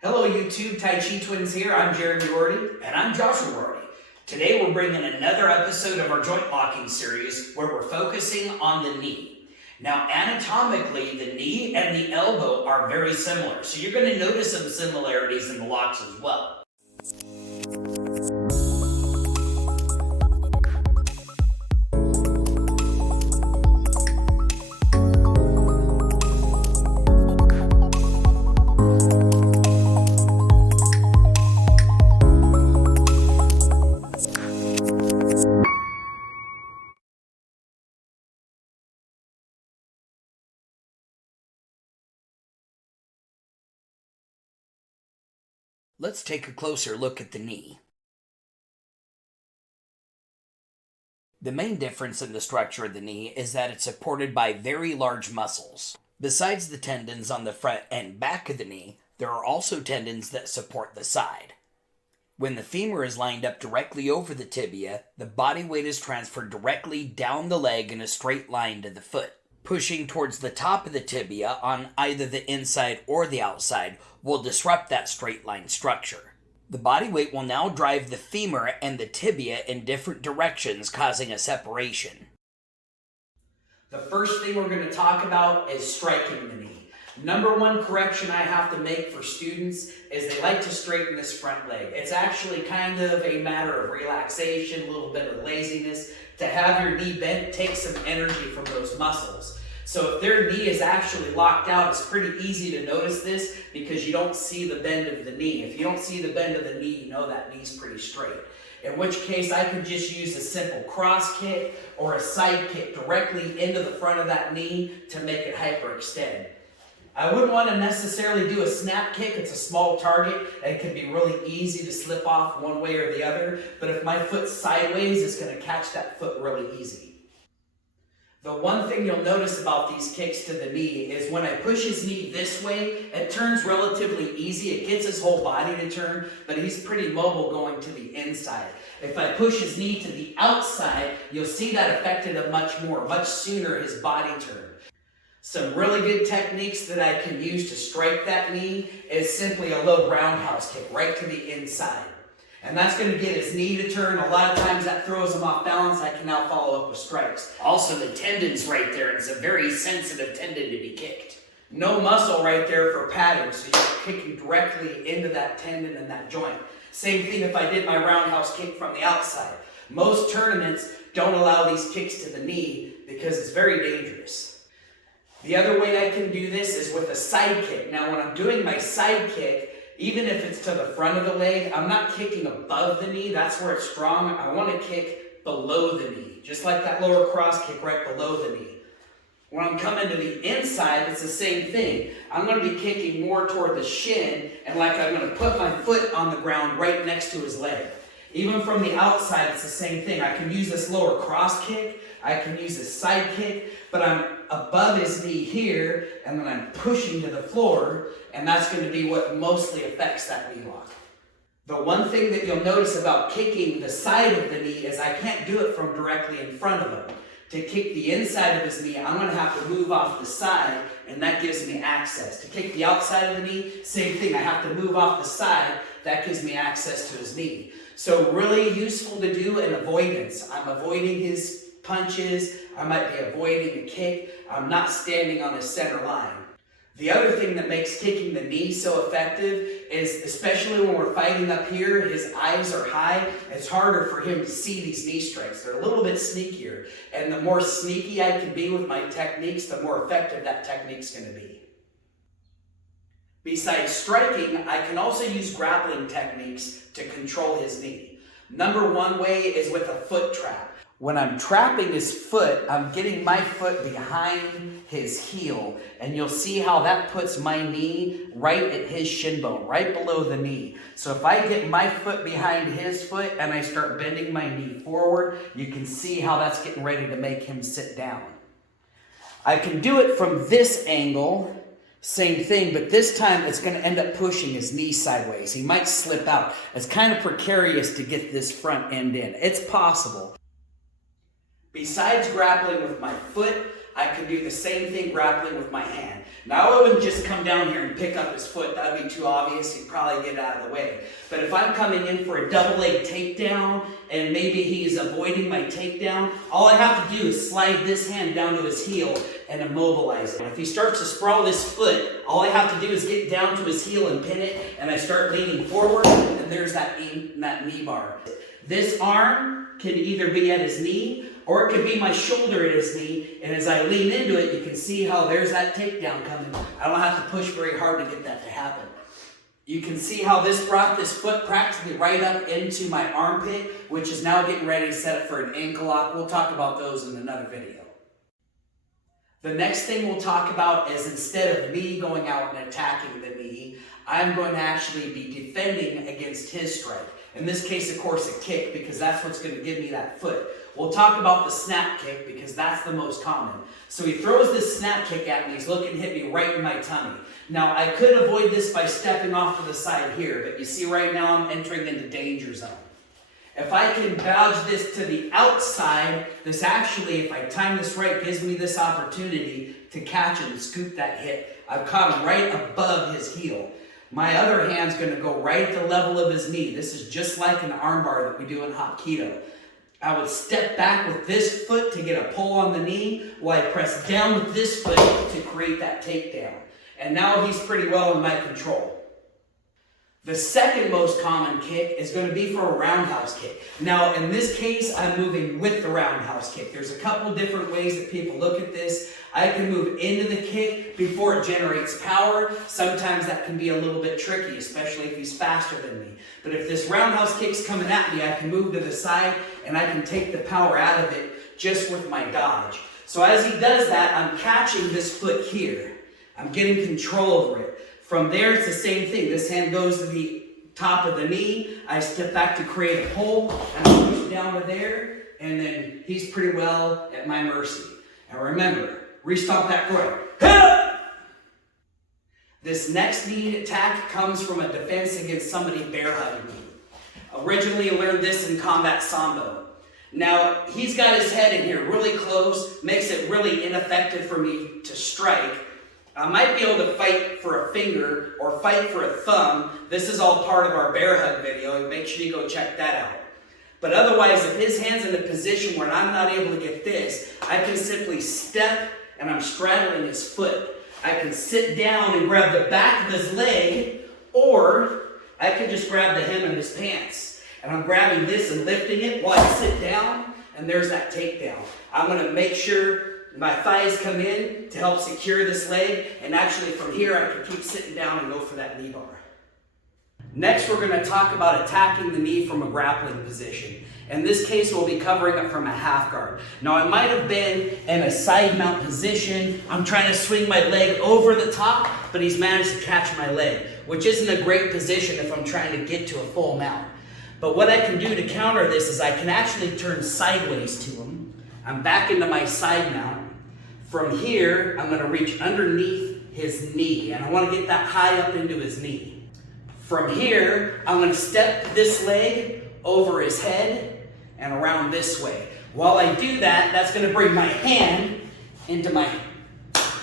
Hello YouTube, Tai Chi Twins here. I'm Jeremy Rorty. And I'm Joshua Rorty. Today we're bringing another episode of our joint locking series where we're focusing on the knee. Now anatomically, the knee and the elbow are very similar, so you're going to notice some similarities in the locks as well. Let's take a closer look at the knee. The main difference in the structure of the knee is that it's supported by very large muscles. Besides the tendons on the front and back of the knee, there are also tendons that support the side. When the femur is lined up directly over the tibia, the body weight is transferred directly down the leg in a straight line to the foot. Pushing towards the top of the tibia on either the inside or the outside will disrupt that straight line structure. The body weight will now drive the femur and the tibia in different directions, causing a separation. The first thing we're going to talk about is striking the knee. Number one correction I have to make for students is they like to straighten this front leg. It's actually kind of a matter of relaxation, a little bit of laziness. To have your knee bent takes some energy from those muscles. So if their knee is actually locked out, it's pretty easy to notice this because you don't see the bend of the knee. If you don't see the bend of the knee, you know that knee's pretty straight. In which case, I could just use a simple cross kick or a side kick directly into the front of that knee to make it hyperextend. I wouldn't want to necessarily do a snap kick. It's a small target and it can be really easy to slip off one way or the other. But if my foot's sideways, it's going to catch that foot really easy. The one thing you'll notice about these kicks to the knee is when I push his knee this way, it turns relatively easy. It gets his whole body to turn, but he's pretty mobile going to the inside. If I push his knee to the outside, you'll see that affected him much sooner his body turned. Some really good techniques that I can use to strike that knee is simply a low roundhouse kick right to the inside. And that's going to get his knee to turn. A lot of times that throws him off balance. I can now follow up with strikes. Also, the tendon's right there, and it's a very sensitive tendon to be kicked. No muscle right there for padding, so you're kicking directly into that tendon and that joint. Same thing if I did my roundhouse kick from the outside. Most tournaments don't allow these kicks to the knee because it's very dangerous. The other way I can do this is with a side kick. Now, when I'm doing my side kick, even if it's to the front of the leg, I'm not kicking above the knee. That's where it's strong. I want to kick below the knee, just like that lower cross kick right below the knee. When I'm coming to the inside, it's the same thing. I'm going to be kicking more toward the shin, and like I'm going to put my foot on the ground right next to his leg. Even from the outside, it's the same thing. I can use this lower cross kick. I can use this side kick, but I'm above his knee here, and then I'm pushing to the floor, and that's going to be what mostly affects that knee lock. The one thing that you'll notice about kicking the side of the knee is I can't do it from directly in front of him. To kick the inside of his knee, I'm going to have to move off the side, and that gives me access. To kick the outside of the knee, same thing. I have to move off the side. That gives me access to his knee. So really useful to do in avoidance. I'm avoiding his punches. I might be avoiding a kick. I'm not standing on his center line. The other thing that makes kicking the knee so effective is, especially when we're fighting up here, his eyes are high. It's harder for him to see these knee strikes. They're a little bit sneakier. And the more sneaky I can be with my techniques, the more effective that technique's going to be. Besides striking, I can also use grappling techniques to control his knee. Number one way is with a foot trap. When I'm trapping his foot, I'm getting my foot behind his heel, and you'll see how that puts my knee right at his shin bone, right below the knee. So if I get my foot behind his foot and I start bending my knee forward, you can see how that's getting ready to make him sit down. I can do it from this angle, same thing, but this time it's going to end up pushing his knee sideways. He might slip out. It's kind of precarious to get this front end in. It's possible. Besides grappling with my foot, I can do the same thing grappling with my hand. Now I wouldn't just come down here and pick up his foot. That would be too obvious. He'd probably get out of the way. But if I'm coming in for a double leg takedown and maybe he's avoiding my takedown, all I have to do is slide this hand down to his heel and immobilize it. If he starts to sprawl this foot, all I have to do is get down to his heel and pin it, and I start leaning forward, and there's that knee bar. This arm can either be at his knee, or it could be my shoulder at his knee, and as I lean into it, you can see how there's that takedown coming. I don't have to push very hard to get that to happen. You can see how this brought this foot practically right up into my armpit, which is now getting ready to set up for an ankle lock. We'll talk about those in another video. The next thing we'll talk about is instead of me going out and attacking the knee, I'm going to actually be defending against his strike. In this case, of course, a kick, because that's what's going to give me that foot. We'll talk about the snap kick because that's the most common. So he throws this snap kick at me. He's looking to hit me right in my tummy. Now, I could avoid this by stepping off to the side here, but you see right now I'm entering into danger zone. If I can gouge this to the outside, this actually, if I time this right, gives me this opportunity to catch and scoop that hit. I've caught him right above his heel. My other hand's going to go right at the level of his knee. This is just like an armbar that we do in Hapkido. I would step back with this foot to get a pull on the knee while I press down with this foot to create that takedown. And now he's pretty well in my control. The second most common kick is going to be for a roundhouse kick. Now, in this case, I'm moving with the roundhouse kick. There's a couple different ways that people look at this. I can move into the kick before it generates power. Sometimes that can be a little bit tricky, especially if he's faster than me. But if this roundhouse kick's coming at me, I can move to the side and I can take the power out of it just with my dodge. So as he does that, I'm catching this foot here. I'm getting control over it. From there, it's the same thing. This hand goes to the top of the knee. I step back to create a pull, and I push down to there, and then he's pretty well at my mercy. And remember, re-stomp that foot. This next knee attack comes from a defense against somebody bear hugging me. Originally, I learned this in Combat Sambo. Now, he's got his head in here really close, makes it really ineffective for me to strike. I might be able to fight for a finger or fight for a thumb. This is all part of our bear hug video. Make sure you go check that out. But otherwise, if his hand's in a position where I'm not able to get this, I can simply step and I'm straddling his foot. I can sit down and grab the back of his leg, or I can just grab the hem of his pants. And I'm grabbing this and lifting it while I sit down, and there's that takedown. I'm going to make sure my thighs come in to help secure this leg, and actually from here I can keep sitting down and go for that knee bar. Next, we're going to talk about attacking the knee from a grappling position. In this case, we'll be covering it from a half guard. Now, I might have been in a side mount position. I'm trying to swing my leg over the top, but he's managed to catch my leg, which isn't a great position if I'm trying to get to a full mount. But what I can do to counter this is I can actually turn sideways to him. I'm back into my side mount. From here, I'm going to reach underneath his knee, and I want to get that high up into his knee. From here, I'm going to step this leg over his head and around this way. While I do that, that's going to bring my hand into my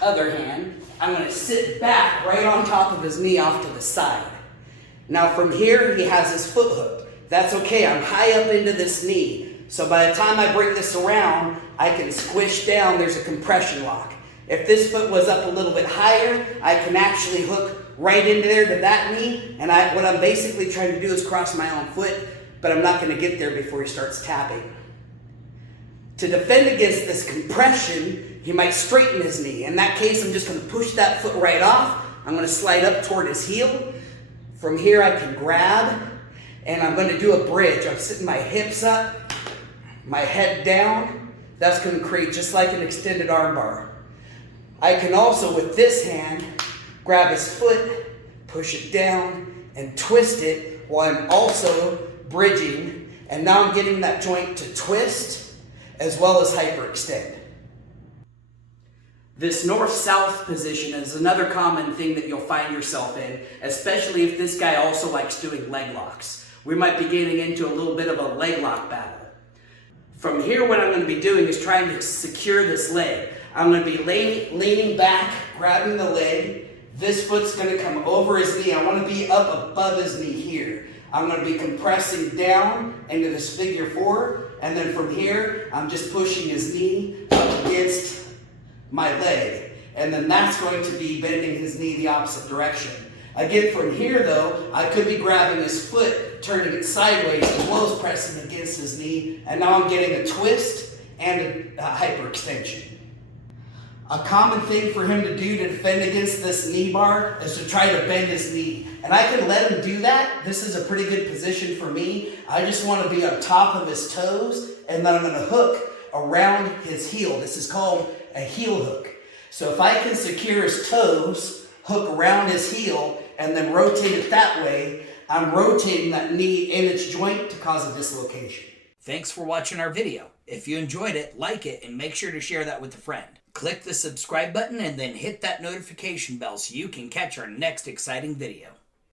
other hand. I'm going to sit back right on top of his knee off to the side. Now from here, he has his foot hooked. That's okay, I'm high up into this knee. So by the time I bring this around, I can squish down, there's a compression lock. If this foot was up a little bit higher, I can actually hook right into there to that knee, and what I'm basically trying to do is cross my own foot, but I'm not going to get there before he starts tapping. To defend against this compression, he might straighten his knee. In that case, I'm just going to push that foot right off. I'm going to slide up toward his heel. From here, I can grab, and I'm going to do a bridge. I'm sitting my hips up, my head down. That's going to create just like an extended arm bar. I can also, with this hand, grab his foot, push it down, and twist it while I'm also bridging. And now I'm getting that joint to twist as well as hyperextend. This north-south position is another common thing that you'll find yourself in, especially if this guy also likes doing leg locks. We might be getting into a little bit of a leg lock battle. From here, what I'm going to be doing is trying to secure this leg. I'm going to be leaning back, grabbing the leg. This foot's going to come over his knee. I want to be up above his knee here. I'm going to be compressing down into this figure four, and then from here, I'm just pushing his knee up against my leg. And then that's going to be bending his knee the opposite direction. Again, from here though, I could be grabbing his foot, turning it sideways, as well as pressing against his knee, and now I'm getting a twist and a hyperextension. A common thing for him to do to defend against this knee bar is to try to bend his knee. And I can let him do that. This is a pretty good position for me. I just want to be on top of his toes, and then I'm going to hook around his heel. This is called a heel hook. So if I can secure his toes, hook around his heel, and then rotate it that way, I'm rotating that knee in its joint to cause a dislocation. Thanks for watching our video. If you enjoyed it, like it, and make sure to share that with a friend. Click the subscribe button and then hit that notification bell so you can catch our next exciting video.